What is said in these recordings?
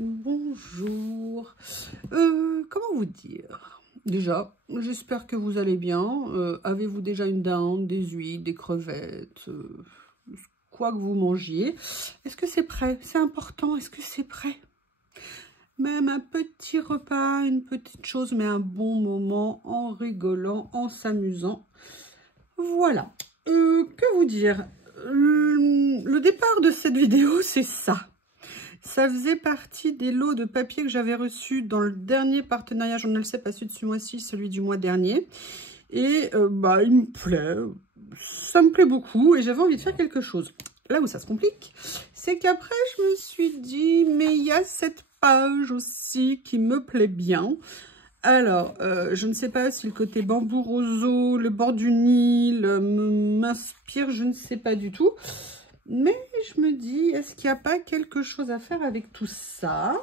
Bonjour. Comment vous dire? Déjà, j'espère que vous allez bien. Avez-vous déjà une dinde, des huîtres, des crevettes, quoi que vous mangiez? Est-ce que c'est prêt? C'est important. Est-ce que c'est prêt? Même un petit repas, une petite chose, mais un bon moment en rigolant, en s'amusant. Voilà. Que vous dire? Le départ de cette vidéo, c'est ça. Ça faisait partie des lots de papier que j'avais reçus dans le dernier partenariat Journal CEP, pas celui de ce mois-ci, celui du mois dernier. Et il me plaît, ça me plaît beaucoup et j'avais envie de faire quelque chose. Là où ça se complique, c'est qu'après je me suis dit, mais il y a cette page aussi qui me plaît bien. Alors, je ne sais pas si le côté bambou roseau, le bord du Nil m'inspire, je ne sais pas du tout. Mais je me dis, est-ce qu'il n'y a pas quelque chose à faire avec tout ça?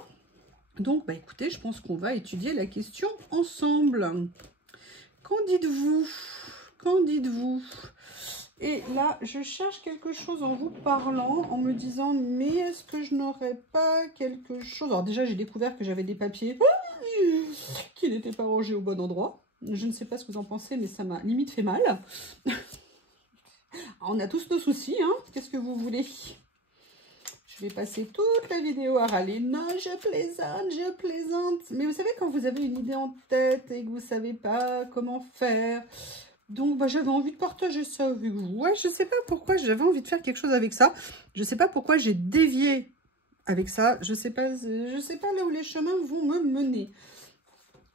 Donc, écoutez, je pense qu'on va étudier la question ensemble. Qu'en dites-vous? Qu'en dites-vous? Et là, je cherche quelque chose en vous parlant, en me disant, mais est-ce que je n'aurais pas quelque chose? Alors déjà, j'ai découvert que j'avais des papiers qui n'étaient pas rangés au bon endroit. Je ne sais pas ce que vous en pensez, mais ça m'a limite fait mal. On a tous nos soucis, hein. Qu'est-ce que vous voulez? Je vais passer toute la vidéo à râler. Non, je plaisante, je plaisante. Mais vous savez, quand vous avez une idée en tête et que vous ne savez pas comment faire. Donc, j'avais envie de partager ça avec vous. Ouais, je ne sais pas pourquoi j'avais envie de faire quelque chose avec ça. Je ne sais pas pourquoi j'ai dévié avec ça. Je sais pas là où les chemins vont me mener.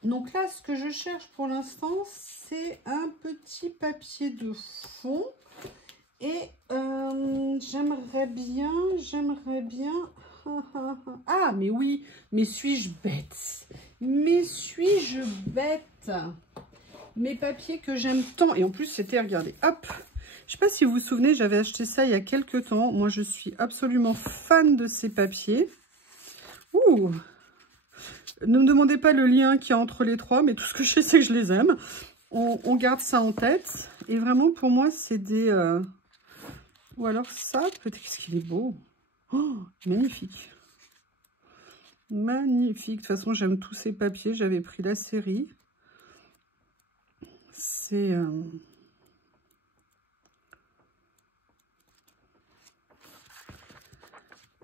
Donc là, ce que je cherche pour l'instant, c'est un petit papier de fond. Et j'aimerais bien... Ah, mais oui, mais suis-je bête? Mais suis-je bête? Mes papiers que j'aime tant. Et en plus, c'était, regardez, hop. Je sais pas si vous vous souvenez, j'avais acheté ça il y a quelques temps. Moi, je suis absolument fan de ces papiers. Ouh! Ne me demandez pas le lien qu'il y a entre les trois, mais tout ce que je sais, c'est que je les aime. On garde ça en tête. Et vraiment, pour moi, c'est des... Ou alors ça, peut-être qu'il est beau. Oh, magnifique. Magnifique. De toute façon, j'aime tous ces papiers. J'avais pris la série. C'est...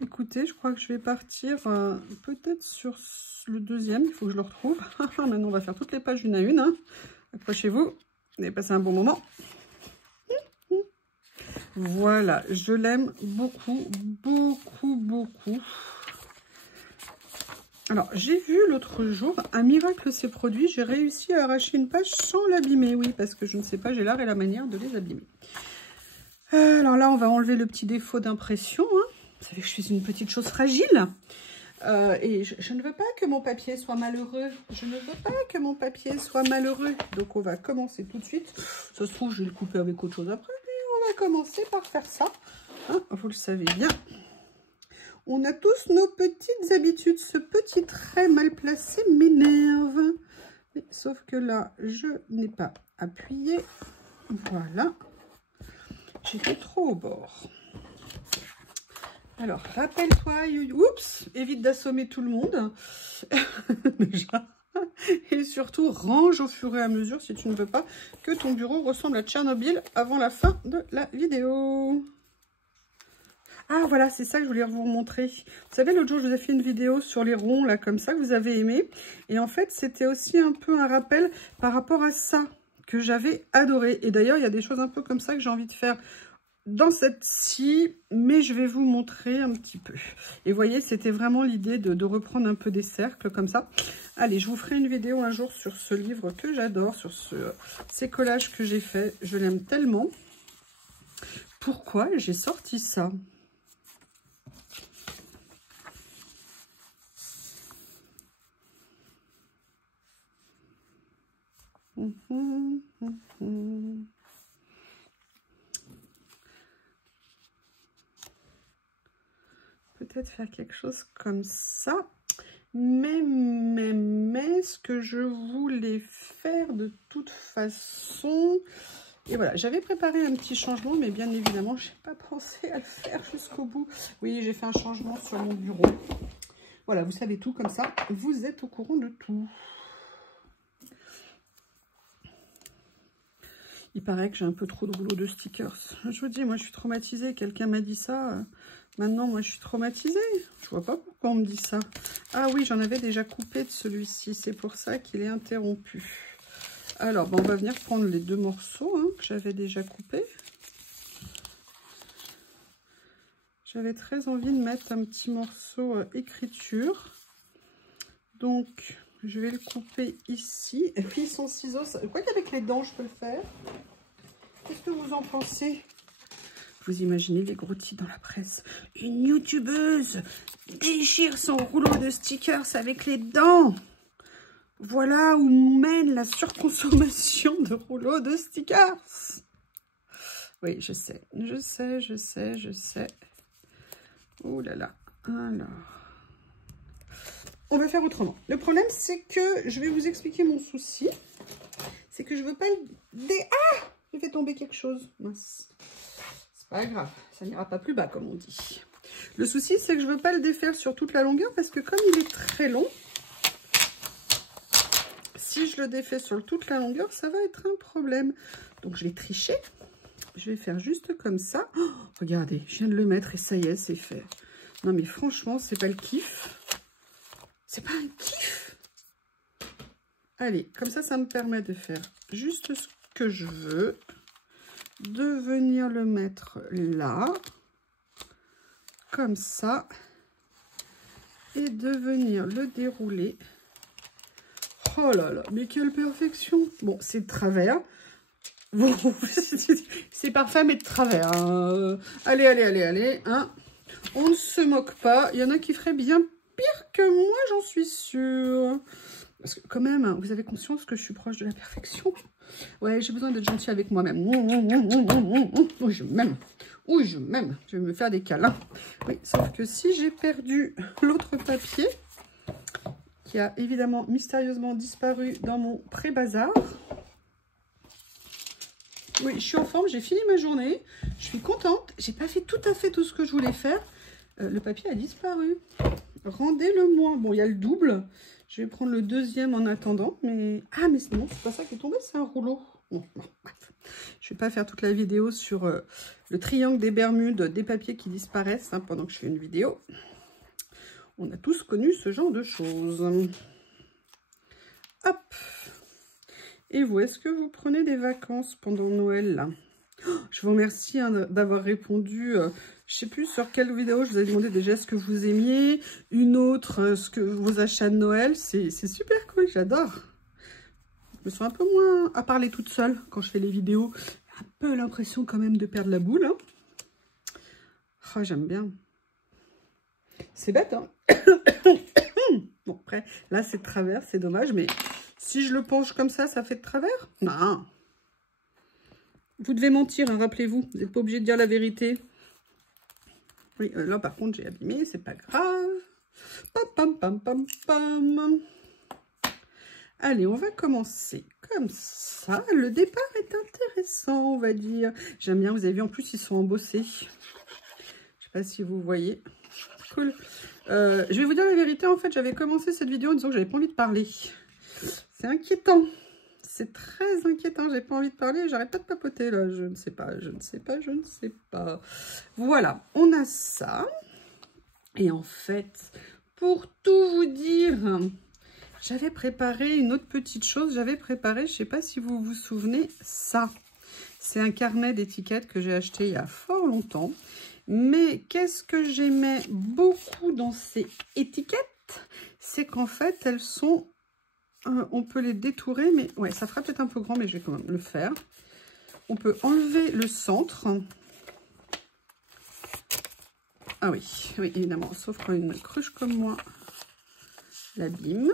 Écoutez, je crois que je vais partir peut-être sur le deuxième. Il faut que je le retrouve. Maintenant, on va faire toutes les pages une à une. Hein. Accrochez-vous. Vous avez passé un bon moment. Voilà, je l'aime beaucoup, beaucoup, beaucoup. Alors, j'ai vu l'autre jour, un miracle s'est produit. J'ai réussi à arracher une page sans l'abîmer. Oui, parce que je ne sais pas, j'ai l'art et la manière de les abîmer. Alors là, on va enlever le petit défaut d'impression. Hein. Vous savez que je suis une petite chose fragile. Et je ne veux pas que mon papier soit malheureux. Je ne veux pas que mon papier soit malheureux. Donc, on va commencer tout de suite. Ça se trouve, je vais le couper avec autre chose après. On va commencer par faire ça. Hein, vous le savez bien. On a tous nos petites habitudes. Ce petit trait mal placé m'énerve. Sauf que là, je n'ai pas appuyé. Voilà. J'étais trop au bord. Alors, rappelle-toi, oups, évite d'assommer tout le monde. Déjà. Et surtout, range au fur et à mesure si tu ne veux pas que ton bureau ressemble à Tchernobyl avant la fin de la vidéo. Ah, voilà, c'est ça que je voulais vous montrer. Vous savez, l'autre jour, je vous ai fait une vidéo sur les ronds, là, comme ça, que vous avez aimé. Et en fait, c'était aussi un peu un rappel par rapport à ça que j'avais adoré. Et d'ailleurs, il y a des choses un peu comme ça que j'ai envie de faire dans cette-ci, mais je vais vous montrer un petit peu. Et vous voyez, c'était vraiment l'idée de reprendre un peu des cercles comme ça. Allez, je vous ferai une vidéo un jour sur ce livre que j'adore, sur ces collages que j'ai faits. Je l'aime tellement. Pourquoi j'ai sorti ça? Peut-être faire quelque chose comme ça. Mais, ce que je voulais faire de toute façon... Et voilà, j'avais préparé un petit changement, mais bien évidemment, je n'ai pas pensé à le faire jusqu'au bout. Oui, j'ai fait un changement sur mon bureau. Voilà, vous savez tout comme ça. Vous êtes au courant de tout. Il paraît que j'ai un peu trop de rouleaux de stickers. Je vous dis, moi, je suis traumatisée. Quelqu'un m'a dit ça. Maintenant, moi, je suis traumatisée. Je vois pas pourquoi on me dit ça. Ah oui, j'en avais déjà coupé de celui-ci. C'est pour ça qu'il est interrompu. Alors, on va venir prendre les 2 morceaux que j'avais déjà coupés. J'avais très envie de mettre un petit morceau écriture. Donc, je vais le couper ici. Et puis, sans ciseaux, quoi qu'avec les dents, je peux le faire. Qu'est-ce que vous en pensez? Vous imaginez les gros titres dans la presse. Une youtubeuse déchire son rouleau de stickers avec les dents. Voilà où mène la surconsommation de rouleaux de stickers. Oui, je sais. Oh là là. Alors, on va faire autrement. Le problème, c'est que je vais vous expliquer mon souci. C'est que je veux pas Ah, j'ai fait tomber quelque chose. Mince. C'est pas grave. Ça n'ira pas plus bas, comme on dit. Le souci, c'est que je veux pas le défaire sur toute la longueur parce que comme il est très long, si je le défais sur toute la longueur, ça va être un problème. Donc, je vais tricher. Je vais faire juste comme ça. Oh, regardez, je viens de le mettre et ça y est, c'est fait. Non, mais franchement, c'est pas le kiff. C'est pas un kiff. Allez, comme ça me permet de faire juste ce que je veux. De venir le mettre là. Comme ça. Et de venir le dérouler. Oh là là, mais quelle perfection! Bon, c'est de travers. Bon, c'est parfait, mais de travers. Hein. Allez. Hein. On ne se moque pas. Il y en a qui feraient bien pire que moi, j'en suis sûre. Parce que quand même, vous avez conscience que je suis proche de la perfection. Ouais, j'ai besoin d'être gentille avec moi-même. Oui, je m'aime. Oui, je m'aime. Je vais me faire des câlins. Oui, sauf que si j'ai perdu l'autre papier, qui a évidemment mystérieusement disparu dans mon pré-bazar. Oui, je suis en forme, j'ai fini ma journée, je suis contente, j'ai pas fait tout à fait tout ce que je voulais faire. Le papier a disparu. Rendez-le-moi. Bon, il y a le double. Je vais prendre le deuxième en attendant. Mais ah, mais sinon, c'est pas ça qui est tombé, c'est un rouleau. Bon, bref. Je vais pas faire toute la vidéo sur le triangle des Bermudes, des papiers qui disparaissent pendant que je fais une vidéo. On a tous connu ce genre de choses. Hop. Et vous, est-ce que vous prenez des vacances pendant Noël là? Oh, je vous remercie d'avoir répondu. Je sais plus sur quelle vidéo je vous ai demandé déjà ce que vous aimiez. Une autre, vos achats de Noël. C'est super cool, j'adore. Je me sens un peu moins à parler toute seule quand je fais les vidéos. Un peu l'impression quand même de perdre la boule. Hein. Oh, j'aime bien. C'est bête, hein. Bon, après, là, c'est de travers, c'est dommage, mais si je le penche comme ça fait de travers? Non. Vous devez mentir, hein, rappelez-vous. Vous n'êtes pas obligé de dire la vérité. Oui, là, par contre, j'ai abîmé, c'est pas grave. Pam. Allez, on va commencer comme ça. Le départ est intéressant, on va dire. J'aime bien, vous avez vu, en plus, ils sont embossés. Je sais pas si vous voyez. Cool. Je vais vous dire la vérité, en fait, j'avais commencé cette vidéo en disant que j'avais pas envie de parler. C'est inquiétant. C'est très inquiétant. J'ai pas envie de parler. J'arrête pas de papoter, là. Je ne sais pas. Voilà. On a ça. Et en fait, pour tout vous dire, j'avais préparé une autre petite chose. J'avais préparé, je sais pas si vous vous souvenez, ça. C'est un carnet d'étiquettes que j'ai acheté il y a fort longtemps. Mais qu'est-ce que j'aimais beaucoup dans ces étiquettes? C'est qu'en fait, elles sont... on peut les détourer, mais ouais, ça fera peut-être un peu grand, mais je vais quand même le faire. On peut enlever le centre. Ah oui, évidemment, sauf quand une cruche comme moi l'abîme.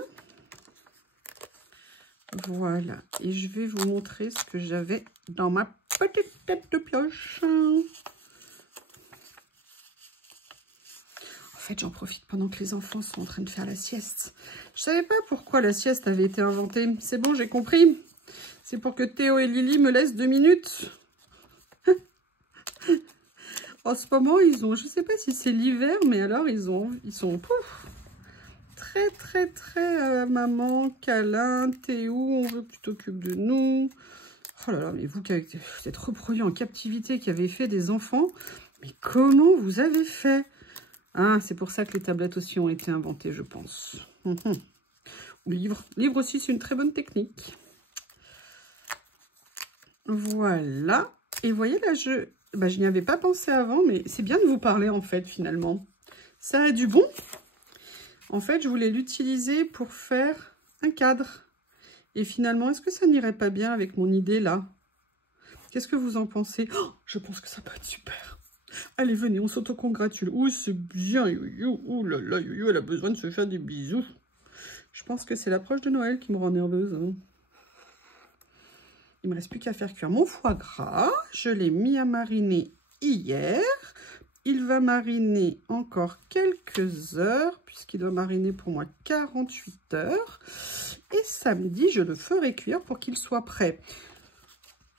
Voilà, et je vais vous montrer ce que j'avais dans ma petite tête de pioche. En fait, j'en profite pendant que les enfants sont en train de faire la sieste. Je savais pas pourquoi la sieste avait été inventée. C'est bon, j'ai compris. C'est pour que Théo et Lily me laissent 2 minutes. En ce moment, ils ont... Je sais pas si c'est l'hiver, mais alors ils sont... Pouf, très maman, câlin, t'es où? On veut que tu t'occupes de nous. Oh là là, mais vous qui êtes reproduit en captivité, qui avez fait des enfants, mais comment vous avez fait? Ah, c'est pour ça que les tablettes aussi ont été inventées, je pense. Ou livre. Livre aussi, c'est une très bonne technique. Voilà. Et vous voyez, là, je n'y avais pas pensé avant, mais c'est bien de vous parler, en fait, finalement. Ça a du bon. En fait, je voulais l'utiliser pour faire un cadre. Et finalement, est-ce que ça n'irait pas bien avec mon idée, là? Qu'est-ce que vous en pensez? Oh, je pense que ça peut être super. Allez, venez, on s'autocongratule. Ouh, c'est bien, Yoyo. Ouh là là, Yoyo, elle a besoin de se faire des bisous. Je pense que c'est l'approche de Noël qui me rend nerveuse. Hein. Il ne me reste plus qu'à faire cuire mon foie gras. Je l'ai mis à mariner hier. Il va mariner encore quelques heures, puisqu'il doit mariner pour moi 48 heures. Et samedi, je le ferai cuire pour qu'il soit prêt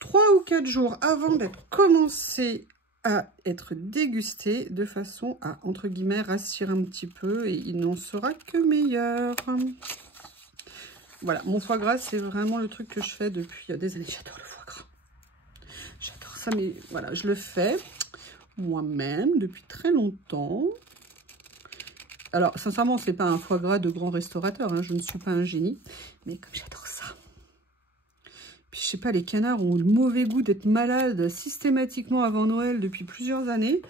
3 ou 4 jours avant d'être commencé à être dégusté, de façon à, entre guillemets, rassir un petit peu, et il n'en sera que meilleur. Voilà, mon foie gras, c'est vraiment le truc que je fais depuis des années. J'adore le foie gras. J'adore ça, mais voilà, je le fais moi-même depuis très longtemps. Alors, sincèrement, c'est pas un foie gras de grand restaurateur, hein, je ne suis pas un génie, mais comme j'adore ça. Puis, je sais pas, les canards ont le mauvais goût d'être malades systématiquement avant Noël depuis plusieurs années.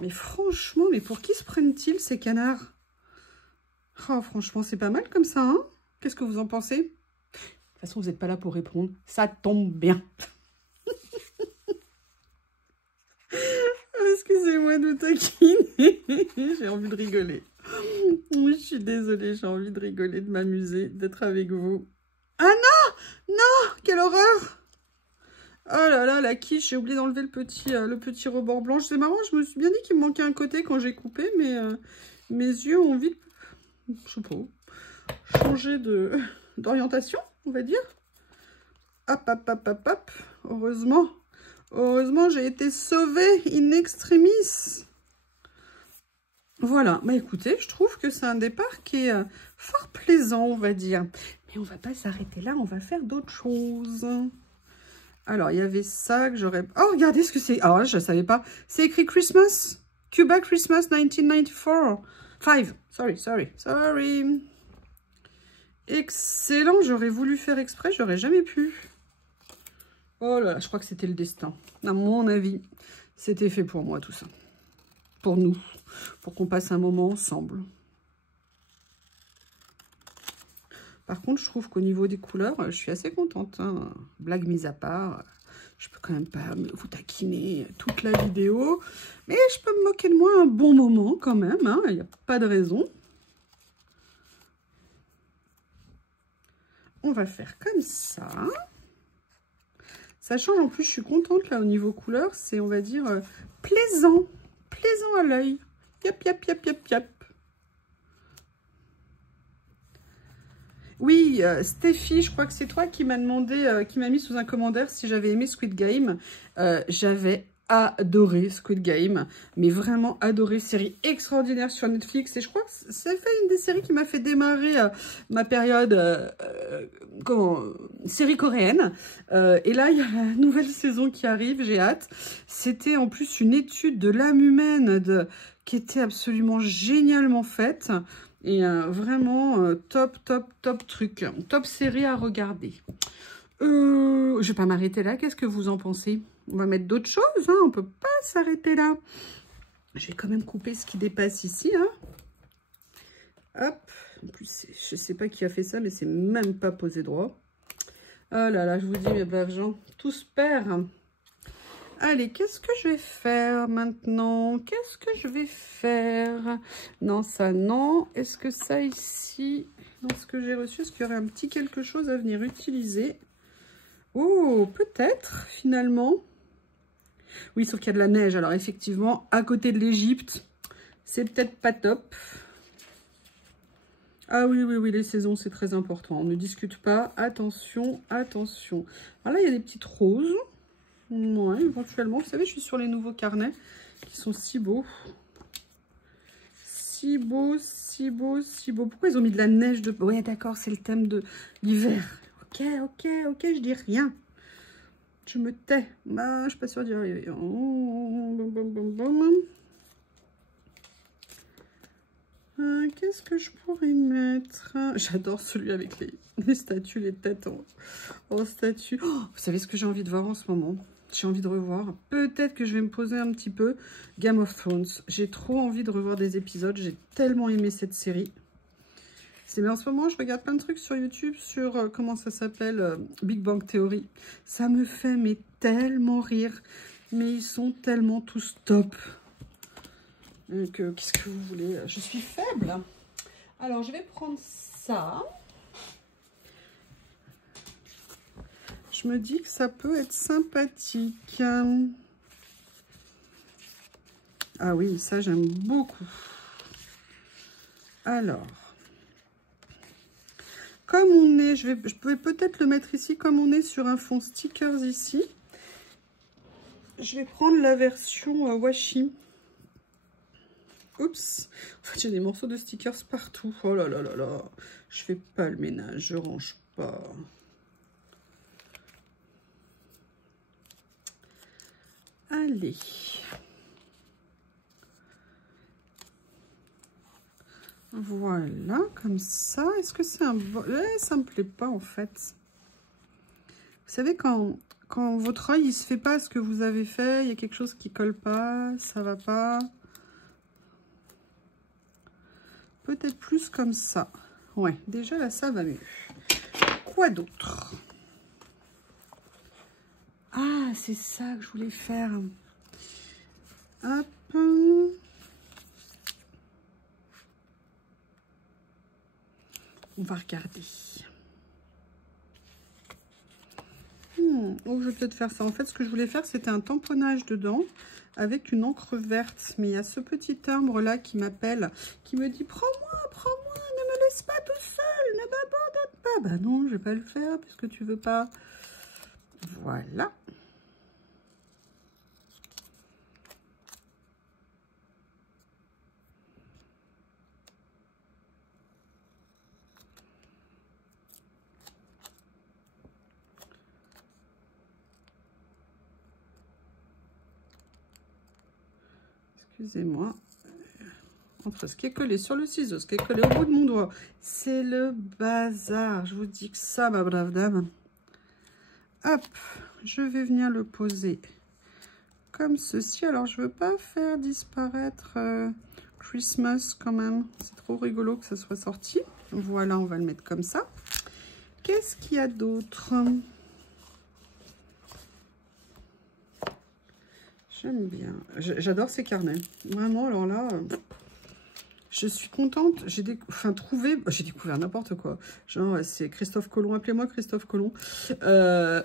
Mais franchement, mais pour qui se prennent-ils, ces canards? Oh, franchement, c'est pas mal comme ça, hein? Qu'est-ce que vous en pensez? De toute façon, vous n'êtes pas là pour répondre. Ça tombe bien. Excusez-moi de vous taquiner. J'ai envie de rigoler. Oui, je suis désolée, j'ai envie de rigoler, de m'amuser, d'être avec vous. Ah non! Non! Quelle horreur! Oh là là, la quiche, j'ai oublié d'enlever le petit rebord blanc. C'est marrant, je me suis bien dit qu'il me manquait un côté quand j'ai coupé, mais mes yeux ont vite, je sais pas, changé d'orientation, on va dire. Hop, hop, hop, hop, hop. Heureusement, j'ai été sauvée in extremis. Voilà, bah écoutez, je trouve que c'est un départ qui est fort plaisant, on va dire. Mais on va pas s'arrêter là, on va faire d'autres choses. Alors, il y avait ça que j'aurais... Oh, regardez ce que c'est. Alors là, je ne savais pas. C'est écrit Christmas. Cuba Christmas 1994. 5. Sorry. Excellent. J'aurais voulu faire exprès. J'aurais jamais pu. Oh là là, je crois que c'était le destin. À mon avis, c'était fait pour moi, tout ça. Pour nous. Pour qu'on passe un moment ensemble. Par contre, je trouve qu'au niveau des couleurs, je suis assez contente. Hein. Blague mise à part, je peux quand même pas vous taquiner toute la vidéo. Mais je peux me moquer de moi un bon moment quand même. Hein. Il n'y a pas de raison. On va faire comme ça. Ça change. En plus, je suis contente là au niveau couleur. C'est, on va dire, plaisant. Plaisant à l'œil. Yap, yap, yap, yap, yap. Oui, Stéphie, je crois que c'est toi qui m'as demandé, qui m'a mis sous un commentaire si j'avais aimé Squid Game. J'avais adoré Squid Game, mais vraiment adoré. Série extraordinaire sur Netflix. Et je crois que c'est fait une des séries qui m'a fait démarrer ma période série coréenne. Et là, il y a la nouvelle saison qui arrive, j'ai hâte. C'était en plus une étude de l'âme humaine qui était absolument génialement faite. Et vraiment top truc, top série à regarder. Je vais pas m'arrêter là, qu'est-ce que vous en pensez? On va mettre d'autres choses, hein, on peut pas s'arrêter là. Je vais quand même couper ce qui dépasse ici. Hein. Hop, en plus je sais pas qui a fait ça, mais c'est même pas posé droit. Oh là là, je vous dis mes braves gens, tout se perd. Allez, qu'est-ce que je vais faire maintenant? Qu'est-ce que je vais faire? Non, ça, non. Est-ce que ça, ici, dans ce que j'ai reçu, est-ce qu'il y aurait un petit quelque chose à venir utiliser? Oh, peut-être, finalement. Oui, sauf qu'il y a de la neige. Alors, effectivement, à côté de l'Égypte, c'est peut-être pas top. Ah oui, les saisons, c'est très important. On ne discute pas. Attention. Alors là, il y a des petites roses. Ouais, éventuellement. Vous savez, je suis sur les nouveaux carnets qui sont si beaux. Si beaux. si beau, si beau. Pourquoi ils ont mis de la neige de... Ouais, d'accord, c'est le thème de l'hiver. Ok, ok, ok, je dis rien. Je me tais. Bah, je suis pas sûre d'y arriver. Qu'est-ce que je pourrais mettre? J'adore celui avec les statues, les têtes en statue. Oh, vous savez ce que j'ai envie de voir en ce moment? J'ai envie de revoir. Peut-être que je vais me poser un petit peu Game of Thrones. J'ai trop envie de revoir des épisodes. J'ai tellement aimé cette série. Mais en ce moment, je regarde plein de trucs sur YouTube sur, comment ça s'appelle, Big Bang Theory. Ça me fait mais tellement rire. Mais ils sont tellement tous top. Donc, qu'est-ce que vous voulez? Je suis faible. Alors, je vais prendre ça. Je me dis que ça peut être sympathique. Ah oui, ça, j'aime beaucoup. Alors, comme on est, je peux peut-être le mettre ici, comme on est sur un fond stickers ici. Je vais prendre la version washi. Oups, en fait, j'ai des morceaux de stickers partout. Oh là là là là, je fais pas le ménage, je range pas. Allez. Voilà, comme ça. Est-ce que c'est un... ça me plaît pas, en fait. Vous savez, quand votre œil, il se fait pas ce que vous avez fait, il y a quelque chose qui colle pas, ça va pas. Peut-être plus comme ça. Ouais, déjà, là, ça va mieux. Quoi d'autre? Ah, c'est ça que je voulais faire. Hop. On va regarder. Oh, je vais peut-être faire ça. En fait, ce que je voulais faire, c'était un tamponnage dedans avec une encre verte. Mais il y a ce petit timbre-là qui m'appelle, qui me dit « Prends-moi, prends-moi, ne me laisse pas tout seul, ne m'abandonne pas. » Bah non, je vais pas le faire puisque tu veux pas. Voilà. Excusez-moi. Entre ce qui est collé sur le ciseau, ce qui est collé au bout de mon doigt, c'est le bazar. Je vous dis que ça, ma brave dame. Hop, je vais venir le poser comme ceci. Alors, je veux pas faire disparaître Christmas quand même. C'est trop rigolo que ça soit sorti. Voilà, on va le mettre comme ça. Qu'est-ce qu'il y a d'autre? J'aime bien. J'adore ces carnets. Vraiment, alors là, je suis contente. J'ai découvert n'importe quoi. Genre, c'est Christophe Colomb. Appelez-moi Christophe Colomb. Je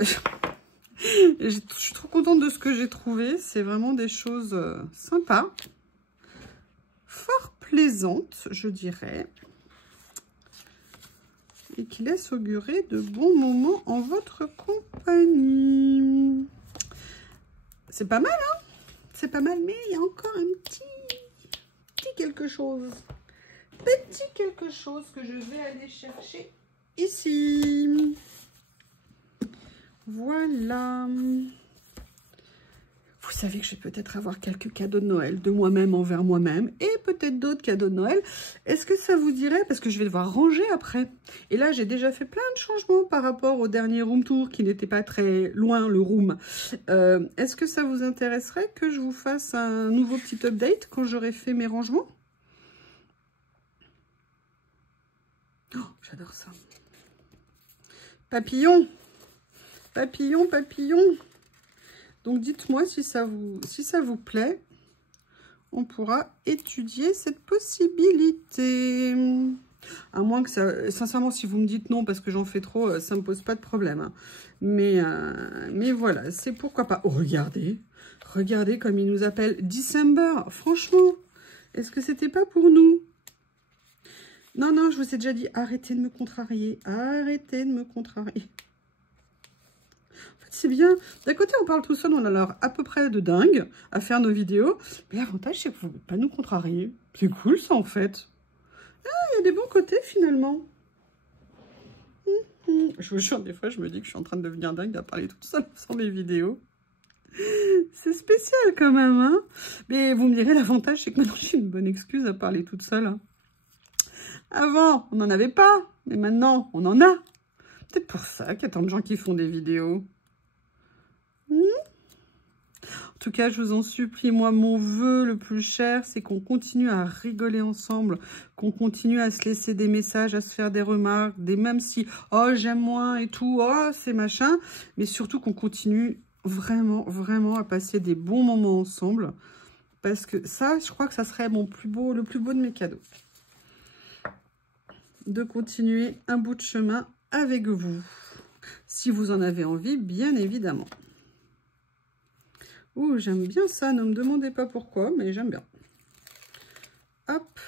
suis trop contente de ce que j'ai trouvé. C'est vraiment des choses sympas. Fort plaisantes, je dirais. Et qui laissent augurer de bons moments en votre compagnie. C'est pas mal, hein? C'est pas mal, mais il y a encore un petit quelque chose. Petit quelque chose que je vais aller chercher ici. Voilà. Vous savez que je vais peut-être avoir quelques cadeaux de Noël de moi-même envers moi-même et peut-être d'autres cadeaux de Noël. Est-ce que ça vous dirait? Parce que je vais devoir ranger après. Et là, j'ai déjà fait plein de changements par rapport au dernier room tour qui n'était pas très loin, le room. Est-ce que ça vous intéresserait que je vous fasse un nouveau petit update quand j'aurai fait mes rangements? Oh, j'adore ça. Papillon. Papillon, papillon. Donc, dites-moi si ça vous plaît. On pourra étudier cette possibilité. À moins que ça... Sincèrement, si vous me dites non parce que j'en fais trop, ça ne me pose pas de problème. Hein. Mais voilà, c'est pourquoi pas. Oh, regardez. Regardez comme il nous appelle December. Franchement, est-ce que c'était pas pour nous? Non, non, je vous ai déjà dit, arrêtez de me contrarier. Arrêtez de me contrarier. C'est bien. D'un côté, on parle tout seul, on a l'air à peu près de dingue à faire nos vidéos. Mais l'avantage, c'est que vous ne pouvez pas nous contrarier. C'est cool, ça, en fait. il y a des bons côtés finalement. Je vous jure, des fois, je me dis que je suis en train de devenir dingue à parler toute seule sur mes vidéos. C'est spécial quand même, hein. Mais vous me direz, l'avantage, c'est que maintenant, j'ai une bonne excuse à parler toute seule. Hein. Avant, on n'en avait pas, mais maintenant, on en a. Peut-être pour ça qu'il y a tant de gens qui font des vidéos. En tout cas, je vous en supplie, moi, mon vœu le plus cher, c'est qu'on continue à rigoler ensemble, qu'on continue à se laisser des messages, à se faire des remarques, même si, oh, j'aime moins et tout, oh, c'est machin, mais surtout qu'on continue vraiment, vraiment à passer des bons moments ensemble, parce que ça, je crois que ça serait le plus beau de mes cadeaux. De continuer un bout de chemin avec vous, si vous en avez envie, bien évidemment. Oh, j'aime bien ça, ne me demandez pas pourquoi, mais j'aime bien. Hop.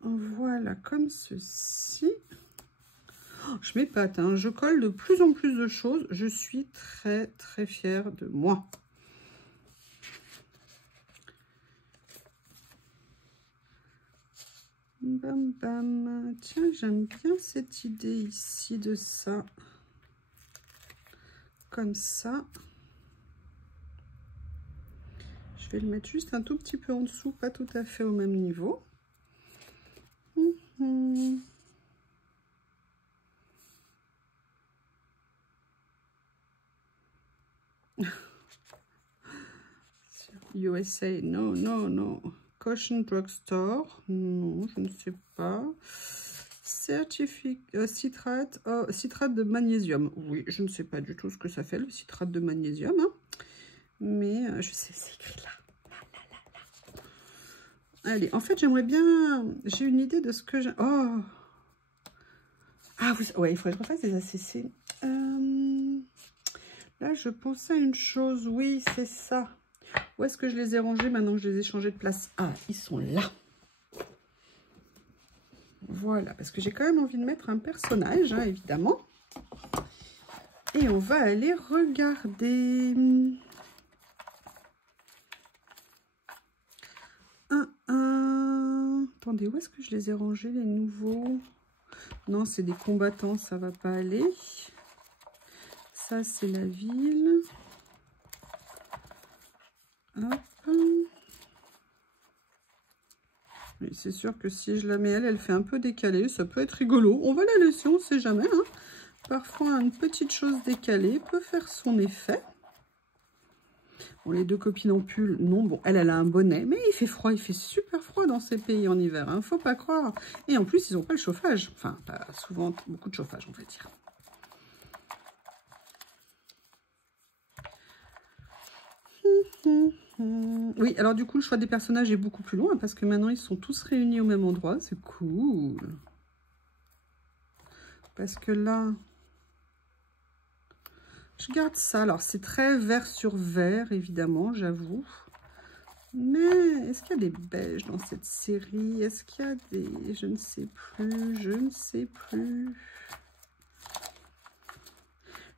Voilà, comme ceci. Oh, je m'épate, hein, je colle de plus en plus de choses. Je suis très, très fière de moi. Bam, bam. Tiens, j'aime bien cette idée ici de ça. Comme ça. Je vais le mettre juste un tout petit peu en dessous, pas tout à fait au même niveau. USA, non, non, non. Caution Drugstore, non, je ne sais pas. Citrate, oh, citrate de magnésium. Oui, je ne sais pas du tout ce que ça fait, le citrate de magnésium. Hein. Mais je sais, c'est écrit là. Allez, en fait, j'aimerais bien... J'ai une idée de ce que j'ai... Oh! Ah, ouais, il faudrait que je refasse des ACC. Là, je pensais à une chose. Oui, c'est ça. Où est-ce que je les ai rangés maintenant que je les ai changés de place? Ah, ils sont là. Voilà, parce que j'ai quand même envie de mettre un personnage, hein, évidemment. Et on va aller regarder. Attendez, où est-ce que je les ai rangés, les nouveaux? Non, c'est des combattants, ça va pas aller. Ça, c'est la ville. Hop. C'est sûr que si je la mets, elle fait un peu décalée. Ça peut être rigolo. On va la laisser, on ne sait jamais. Hein. Parfois, une petite chose décalée peut faire son effet. Bon, les deux copines en pull, non. Bon, elle a un bonnet. Mais il fait froid, il fait super froid dans ces pays en hiver. Hein, faut pas croire. Et en plus, ils n'ont pas le chauffage. Enfin, pas souvent, beaucoup de chauffage, on va dire. Oui, alors du coup, le choix des personnages est beaucoup plus long hein, parce que maintenant, ils sont tous réunis au même endroit. C'est cool. Parce que là, je garde ça. Alors, c'est très vert sur vert, évidemment, j'avoue. Mais est-ce qu'il y a des beiges dans cette série? Est-ce qu'il y a des... Je ne sais plus, je ne sais plus.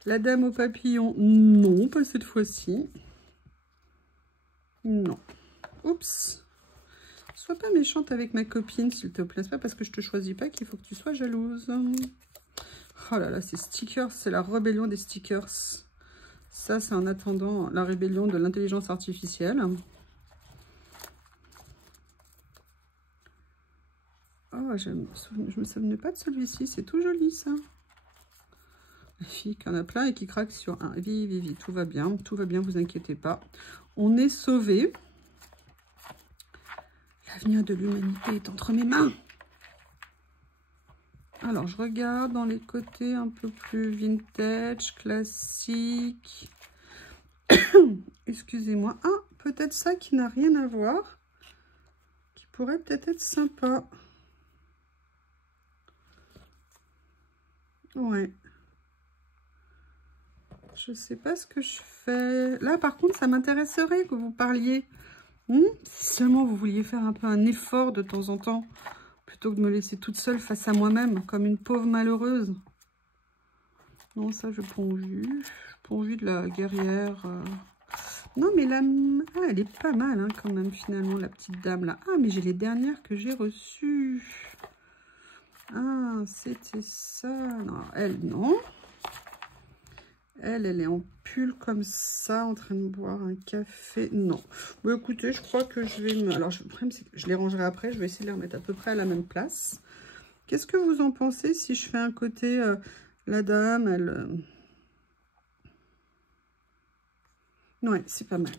La dame au papillon, non, pas cette fois-ci. Non. Oups. Sois pas méchante avec ma copine, s'il te plaît. C'est pas parce que je te choisis pas qu'il faut que tu sois jalouse. Oh là là, ces stickers, c'est la rébellion des stickers. Ça, c'est en attendant la rébellion de l'intelligence artificielle. Oh, je me souvenais pas de celui-ci. C'est tout joli, ça. La fille qui en a plein et qui craque sur un. Vivi, tout va bien, vous inquiétez pas. On est sauvés. L'avenir de l'humanité est entre mes mains. Alors, je regarde dans les côtés un peu plus vintage, classique. Excusez-moi. Ah, peut-être ça qui n'a rien à voir. Qui pourrait peut-être être sympa. Ouais. Je sais pas ce que je fais. Là, par contre, ça m'intéresserait que vous parliez. Si seulement vous vouliez faire un peu un effort de temps en temps, plutôt que de me laisser toute seule face à moi-même, comme une pauvre malheureuse. Non, ça, je n'ai pas envie. J'ai pas envie de la guerrière. Non, mais là, ah, elle est pas mal, hein, quand même, finalement, la petite dame, là. Ah, mais j'ai les dernières que j'ai reçues. Ah, c'était ça. Non, elle, non. Elle est en pull comme ça, en train de boire un café. Non. Bon, écoutez, je crois que je vais me... Alors, le problème, c'est que je les rangerai après. Je vais essayer de les remettre à peu près à la même place. Qu'est-ce que vous en pensez si je fais un côté... la dame, elle... Ouais, c'est pas mal.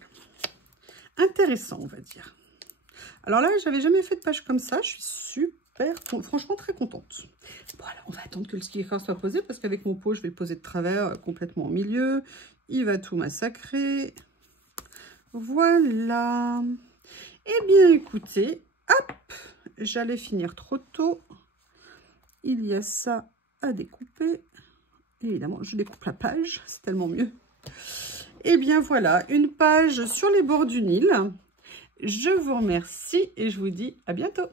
Intéressant, on va dire. Alors là, j'avais jamais fait de page comme ça. Je suis super, franchement, très contente. Bon, alors, on va attendre que le sticker soit posé, parce qu'avec mon pot, je vais le poser de travers, complètement au milieu. Il va tout massacrer. Voilà. Eh bien, écoutez, hop, j'allais finir trop tôt. Il y a ça à découper. Évidemment, je découpe la page, c'est tellement mieux. Et bien voilà, une page sur les bords du Nil. Je vous remercie et je vous dis à bientôt.